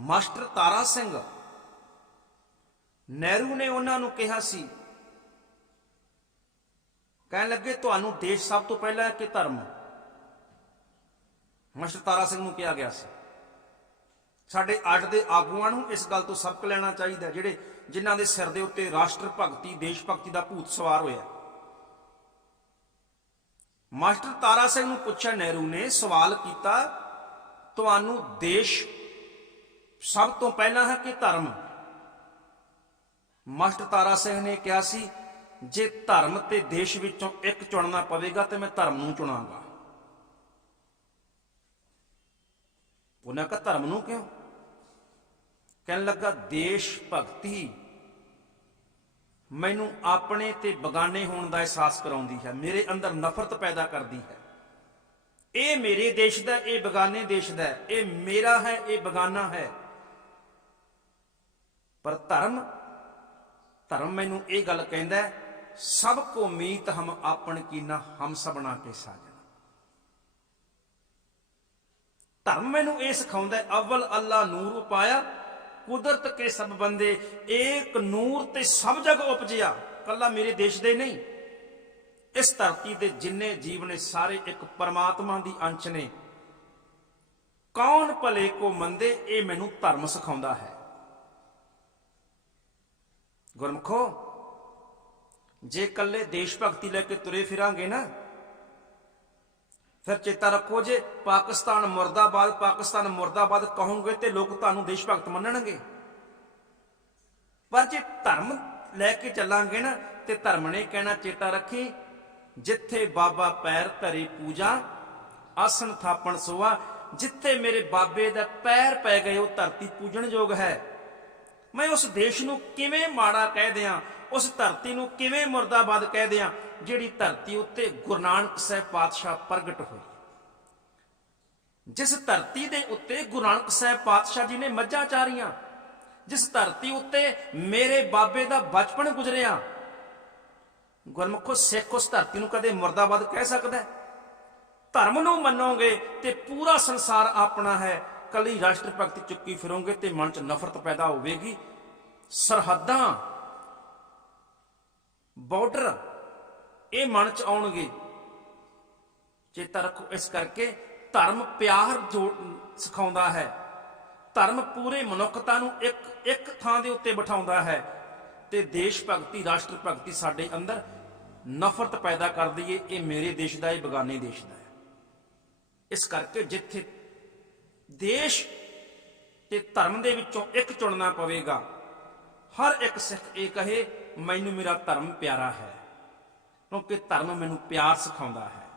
Master Tara Singh. Nehru ਨੇ ਉਹਨਾਂ ਨੂੰ ਕਿਹਾ ਸੀ, ਕਹਿਣ ਲੱਗੇ, ਤੁਹਾਨੂੰ ਦੇਸ਼ ਸਭ ਤੋਂ ਪਹਿਲਾਂ ਹੈ ਕਿ ਧਰਮ। ਮਾਸਟਰ ਤਾਰਾ ਸਿੰਘ ਨੂੰ ਕਿਹਾ ਗਿਆ ਸੀ। ਸਾਡੇ ਅੱਡ ਦੇ ਆਗੂਆਂ ਨੂੰ ਇਸ ਗੱਲ ਤੋਂ ਸਬਕ ਲੈਣਾ ਚਾਹੀਦਾ ਜਿਹੜੇ ਜਿਨ੍ਹਾਂ ਦੇ ਸਿਰ ਦੇ ਉੱਤੇ ਰਾਸ਼ਟਰ ਭਗਤੀ, ਦੇਸ਼ ਭਗਤੀ ਦਾ ਭੂਤ ਸਵਾਰ ਹੋਇਆ। ਮਾਸਟਰ ਤਾਰਾ ਸਿੰਘ ਨੂੰ ਪੁੱਛਿਆ, ਨਹਿਰੂ ਨੇ ਸਵਾਲ ਕੀਤਾ, ਤੁਹਾਨੂੰ ਦੇਸ਼ ਸਭ ਤੋਂ ਪਹਿਲਾਂ ਹੈ ਕਿ ਧਰਮ। ਮਾਸਟਰ ਤਾਰਾ ਸਿੰਘ ਨੇ ਕਿਹਾ ਸੀ, ਜੇ ਧਰਮ ਤੇ ਦੇਸ਼ ਵਿੱਚੋਂ ਇੱਕ ਚੁਣਨਾ ਪਵੇਗਾ ਤੇ ਮੈਂ ਧਰਮ ਨੂੰ ਚੁਣਾਂਗਾ। ਉਹਨਾਂ ਕਹਾ, ਧਰਮ ਨੂੰ ਕਿਉਂ? ਕਹਿਣ ਲੱਗਾ, ਦੇਸ਼ ਭਗਤੀ ਮੈਨੂੰ ਆਪਣੇ ਤੇ ਬਗਾਨੇ ਹੋਣ ਦਾ ਅਹਿਸਾਸ ਕਰਾਉਂਦੀ ਹੈ। ਮੇਰੇ ਅੰਦਰ ਨਫ਼ਰਤ ਪੈਦਾ ਕਰਦੀ ਹੈ। ਇਹ ਮੇਰੇ ਦੇਸ਼ ਦਾ, ਇਹ ਬਗਾਨੇ ਦੇਸ਼ ਦਾ ਇਹ ਮੇਰਾ ਹੈ, ਇਹ ਬਗਾਨਾ ਹੈ। ਪਰ ਧਰਮ ਧਰਮ ਮੈਨੂੰ ਇਹ ਗੱਲ ਕਹਿੰਦਾ ਸਭ ਕੋ ਮੀਤ ਹਮ ਆਪਣ ਕੀਨਾ ਹਮ ਸਭਨਾ ਕੇ ਸਾਜਨ ਧਰਮ ਮੈਨੂੰ ਇਹ ਸਿਖਾਉਂਦਾ ਅਵਲ ਅੱਲਾ ਨੂਰ ਉਪਾਇਆ, ਕੁਦਰਤ ਕੇ ਸਭ ਬੰਦੇ, ਏਕ ਨੂਰ ਤੇ ਸਭ ਜਗ ਉਪਜਿਆ। ਕੱਲਾ ਮੇਰੇ ਦੇਸ਼ ਦੇ ਨਹੀਂ, ਇਸ ਧਰਤੀ ਦੇ ਜਿੰਨੇ ਜੀਵ ਨੇ, ਸਾਰੇ ਇੱਕ ਪਰਮਾਤਮਾ ਦੀ ਅੰਸ਼ ਨੇ। ਕੌਣ ਭਲੇ ਕੋ ਮੰਦੇ, ਇਹ ਮੈਨੂੰ ਧਰਮ ਸਿਖਾਉਂਦਾ ਹੈ। ਗੁਰਮਖੋ, ਜੇ ਇਕੱਲੇ ਦੇਸ਼ ਭਗਤੀ ਲੈ ਕੇ ਤੁਰੇ ਫਿਰਾਂਗੇ ਨਾ, ਫਿਰ ਚੇਤਾ ਰੱਖੋ ਜੇ ਪਾਕਿਸਤਾਨ ਮੁਰਦਾਬਾਦ ਪਾਕਿਸਤਾਨ ਮੁਰਦਾਬਾਦ ਕਹੋਗੇ ਤੇ ਲੋਕ ਤੁਹਾਨੂੰ ਦੇਸ਼ ਭਗਤ ਮੰਨਣਗੇ। ਪਰ ਜੇ ਧਰਮ ਲੈ ਕੇ ਚੱਲਾਂਗੇ ਨਾ, ਤੇ ਧਰਮ ਨੇ ਕਹਿਣਾ ਚੇਤਾ ਰੱਖੀ, ਜਿੱਥੇ ਬਾਬਾ ਪੈਰ ਧਰੇ ਪੂਜਾ ਆਸਣ ਥਾਪਣ ਸੋਆ, ਜਿੱਥੇ ਮੇਰੇ ਬਾਬੇ ਦਾ ਪੈਰ ਪੈ ਗਏ, ਉਹ ਧਰਤੀ ਪੂਜਣਯੋਗ ਹੈ। ਮੈਂ ਉਸ ਦੇਸ਼ ਨੂੰ ਕਿਵੇਂ ਮਾੜਾ ਕਹਿ ਦਿਆਂ? ਉਸ ਧਰਤੀ ਨੂੰ ਕਿਵੇਂ ਮੁਰਦਾਬਾਦ ਕਹਿ ਦਿਆਂ? ਜਿਹੜੀ ਧਰਤੀ ਉੱਤੇ ਗੁਰੂ ਨਾਨਕ ਸਾਹਿਬ ਪਾਤਸ਼ਾਹ ਪ੍ਰਗਟ ਹੋਏ ਜਿਸ ਧਰਤੀ ਦੇ ਉੱਤੇ ਗੁਰੂ ਨਾਨਕ ਸਾਹਿਬ ਪਾਤਸ਼ਾਹ ਜੀ ਨੇ ਮੱਝਾਂ ਚਾਰੀਆਂ, ਜਿਸ ਧਰਤੀ ਉੱਤੇ ਮੇਰੇ ਬਾਬੇ ਦਾ ਬਚਪਨ ਗੁਜ਼ਰਿਆ, ਗੁਰਮੁਖੋ ਸਿੱਖ ਉਸ ਧਰਤੀ ਨੂੰ ਕਦੇ ਮੁਰਦਾਬਾਦ ਕਹਿ ਸਕਦਾ ਧਰਮ ਨੂੰ ਮੰਨੋਗੇ ਤੇ ਪੂਰਾ ਸੰਸਾਰ ਆਪਣਾ ਹੈ। ਕੱਲੀ ਰਾਸ਼ਟਰ ਭਗਤੀ ਚੁੱਕੀ ਫਿਰੋਗੇ ਤੇ ਮਨ 'ਚ ਨਫ਼ਰਤ ਪੈਦਾ ਹੋਵੇਗੀ। ਸਰਹੱਦਾਂ ਬਾਰਡਰ ਇਹ ਮਨ 'ਚ ਆਉਣਗੇ। ਚੇਤਾ ਰੱਖੋ, ਇਸ ਕਰਕੇ ਧਰਮ ਪਿਆਰ ਸਿਖਾਉਂਦਾ ਹੈ, ਧਰਮ ਪੂਰੇ ਮਨੁੱਖਤਾ ਨੂੰ ਇੱਕ ਇੱਕ ਥਾਂ ਦੇ ਉੱਤੇ ਬਿਠਾਉਂਦਾ ਹੈ ਤੇ ਦੇਸ਼ ਭਗਤੀ, ਰਾਸ਼ਟਰ ਭਗਤੀ ਸਾਡੇ ਅੰਦਰ ਨਫ਼ਰਤ ਪੈਦਾ ਕਰਦੀ ਏ, ਇਹ ਮੇਰੇ ਦੇਸ਼ ਦਾ ਇਹ ਬਗਾਨੇ ਦੇਸ਼ ਦਾ ਹੈ ਇਸ ਕਰਕੇ ਜਿੱਥੇ ਦੇਸ਼ ਤੇ ਧਰਮ ਦੇ ਵਿੱਚੋਂ ਇੱਕ ਚੁਣਨਾ ਪਵੇਗਾ। ਹਰ ਇੱਕ ਸਿੱਖ ਇਹ ਕਹੇ, ਮੈਨੂੰ ਮੇਰਾ ਧਰਮ ਪਿਆਰਾ ਹੈ, ਕਿਉਂਕਿ ਧਰਮ ਮੈਨੂੰ ਪਿਆਰ ਸਿਖਾਉਂਦਾ ਹੈ।